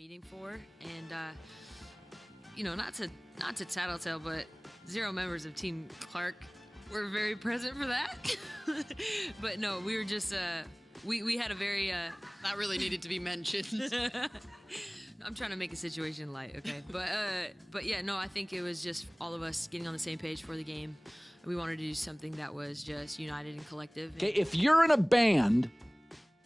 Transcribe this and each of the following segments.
meeting for, and not to tattletale, but 0 members of Team Clark were very present for that. But no, we were just we had a very that really needed to be mentioned. I'm trying to make a situation light, okay? But yeah, no, I think it was just all of us getting on the same page for the game. We wanted to do something that was just united and collective. Okay, if you're in a band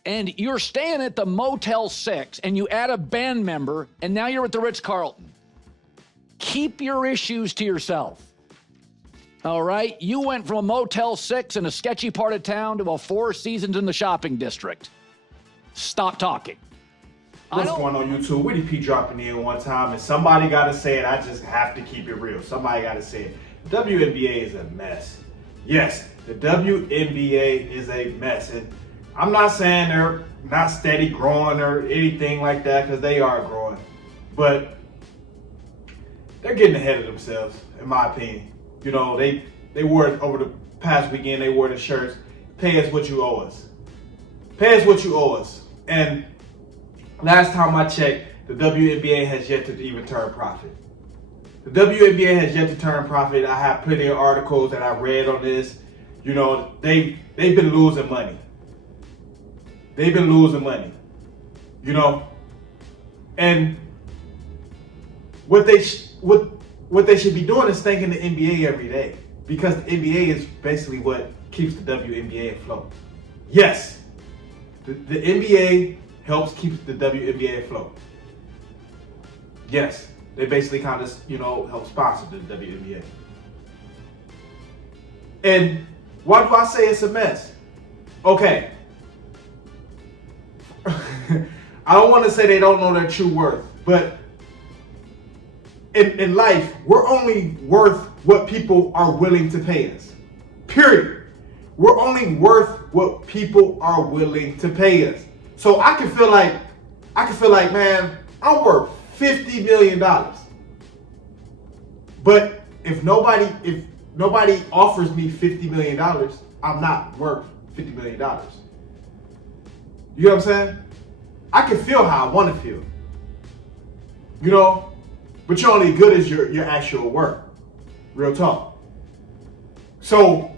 and you're staying at the Motel 6 and you add a band member and now you're at the Ritz-Carlton, keep your issues to yourself. All right? You went from a Motel 6 in a sketchy part of town to a Four Seasons in the shopping district. Stop talking. What's going on YouTube? Witty P dropping in one time, and somebody got to say it. I just have to keep it real. Somebody got to say it. The WNBA is a mess. Yes, the WNBA is a mess. And I'm not saying they're not steady growing or anything like that, because they are growing. But they're getting ahead of themselves, in my opinion. You know, they wore it over the past weekend. They wore the shirts. Pay us what you owe us. Pay us what you owe us. And last time I checked, the WNBA has yet to even turn profit. The WNBA has yet to turn profit. I have plenty of articles that I've read on this. You know, they've been losing money. They've been losing money. You know, and what they should be doing is thanking the NBA every day, because the NBA is basically what keeps the WNBA afloat. Yes, the NBA helps keep the WNBA afloat. Yes, they basically kind of, help sponsor the WNBA. And why do I say it's a mess? Okay. I don't want to say they don't know their true worth, but in life, we're only worth what people are willing to pay us. Period. We're only worth what people are willing to pay us. So I can feel like, man, I'm worth $50 million. But if nobody offers me $50 million, I'm not worth $50 million. You know what I'm saying? I can feel how I want to feel. You know? But you're only as good as your actual work. Real talk. So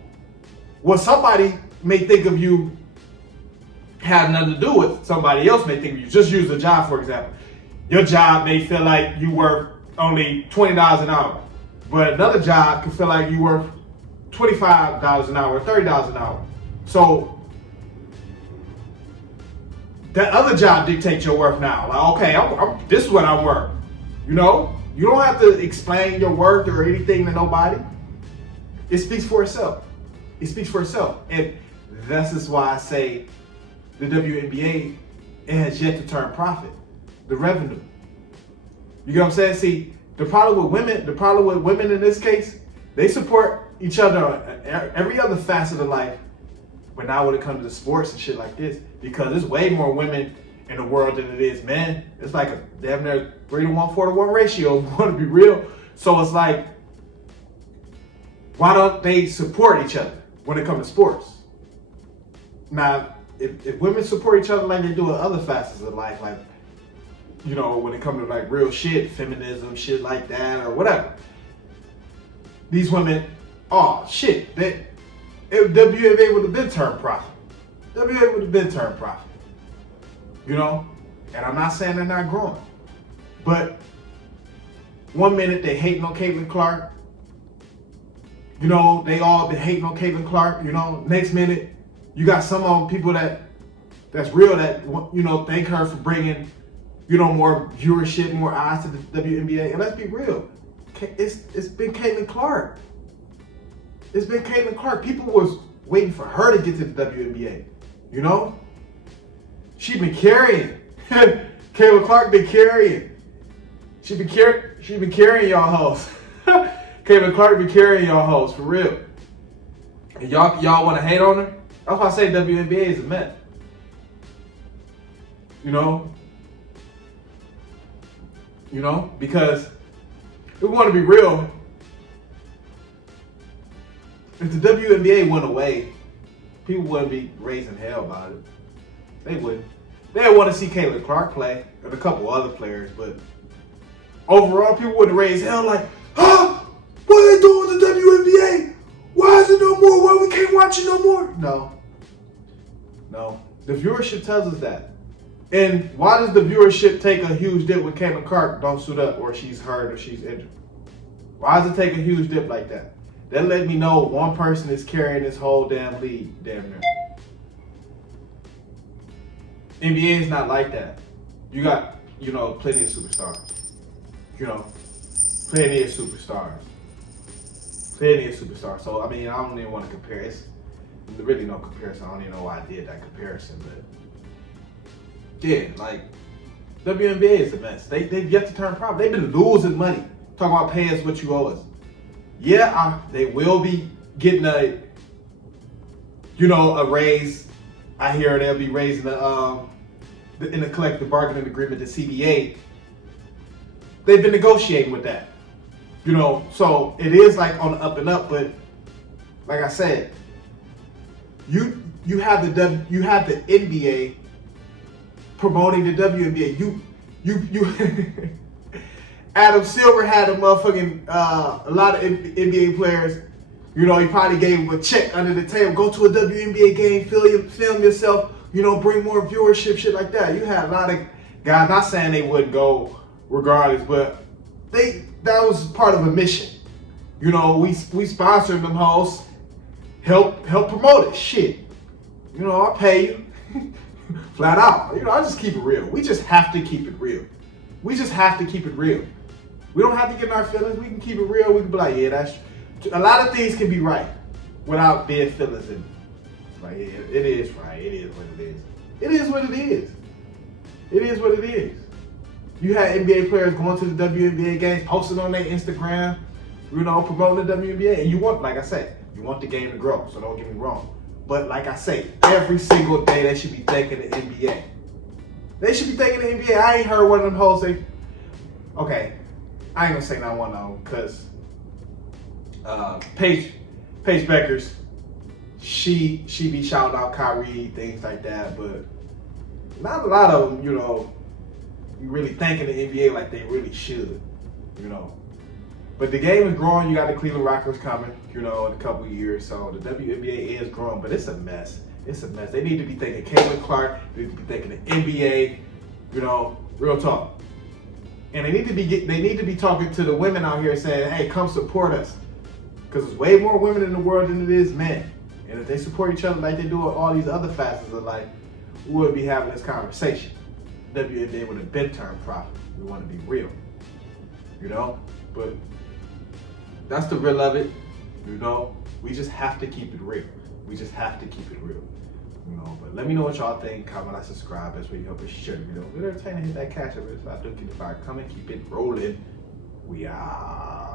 what somebody may think of you have nothing to do with somebody else may think of you. Just use a job, for example. Your job may feel like you worth only $20 an hour, but another job could feel like you worth $25 an hour, $30 an hour. So that other job dictates your worth now. Like, okay, this is what I'm worth. You know, you don't have to explain your worth or anything to nobody. It speaks for itself. It speaks for itself. And this is why I say the WNBA, it has yet to turn profit. The revenue. You get what I'm saying? See, the problem with women in this case, they support each other on every other facet of life, but not when it comes to sports and shit like this, because there's way more women in the world than it is men. It's like a damn near 3-to-1, 4-to-1 ratio, if you want to be real. So it's like, why don't they support each other when it comes to sports? Now, if women support each other like they do in other facets of life, like, you know, when it comes to like real shit, feminism, shit like that, or whatever, these women, oh shit, WNBA would have been turned profit. WNBA would have been turned profit. You know? And I'm not saying they're not growing. But one minute they hating on Caitlin Clark. You know, they all been hating on Caitlin Clark. You know, next minute, you got some people that's real that, you know, thank her for bringing, you know, more viewership, more eyes to the WNBA. And let's be real. It's been Caitlin Clark. It's been Caitlin Clark. People was waiting for her to get to the WNBA. You know? She been carrying. Caitlin Clark been carrying. She been carrying y'all hoes. Caitlin Clark been carrying y'all hoes, for real. And y'all want to hate on her? That's why I say WNBA is a mess. You know? Because if we want to be real, if the WNBA went away, people wouldn't be raising hell about it. They wouldn't. They want to see Caitlin Clark play and a couple other players, but overall, people wouldn't raise hell like, huh? What are they doing with the WNBA? Why is it no more? Why we can't watch it no more? No. The viewership tells us that. And why does the viewership take a huge dip when Caitlin Clark don't suit up or she's hurt or she's injured? Why does it take a huge dip like that? That let me know one person is carrying this whole damn league, damn near. NBA is not like that. You got, plenty of superstars. Plenty of superstars. So, I don't even want to compare. It's really no comparison. I don't even know why I did that comparison, but yeah, like WNBA is a mess. They've yet to turn profit. They've been losing money. Talking about pay us what you owe us. Yeah, they will be getting a raise. I hear they'll be raising in the collective bargaining agreement, the CBA. They've been negotiating with that. So it is like on the up and up, but like I said, you have the NBA promoting the WNBA. You Adam Silver had a motherfucking a lot of NBA players. He probably gave him a check under the table. Go to a WNBA game, film yourself. Bring more viewership, shit like that. You had a lot of guys. Not saying they wouldn't go regardless, but that was part of a mission. We sponsored them hosts, help promote it. Shit, I pay you flat out. I just keep it real. We just have to keep it real. We don't have to get in our feelings. We can keep it real. We can be like, yeah, that's a lot of things can be right without being feelings in it. Like, yeah, it is right. It is what it is. It is what it is. You had NBA players going to the WNBA games, posting on their Instagram, promoting the WNBA. And you want, like I said, you want the game to grow, so don't get me wrong. But like I say, every single day they should be thanking the NBA. They should be thanking the NBA. I ain't heard one of them hoes say, okay, I ain't gonna say not one of them, because Paige Beckers, she be shouting out Kyrie, things like that, but not a lot of them, really thanking the NBA like they really should, But the game is growing. You got the Cleveland Rockets coming, in a couple of years. So the WNBA is growing, but it's a mess. They need to be thanking Caitlin Clark. They need to be thanking the NBA, real talk. And they need to be talking to the women out here saying, hey, come support us. Because there's way more women in the world than it is men. And if they support each other like they do in all these other facets of life, we wouldn't be having this conversation. WNBA would have been turned profit. We want to be real, But that's the real of it, We just have to keep it real. But let me know what y'all think. Comment, subscribe. That's where you help us share the video. We're entertaining. Hit that cash up. If I do keep the fire coming, keep it rolling. We are.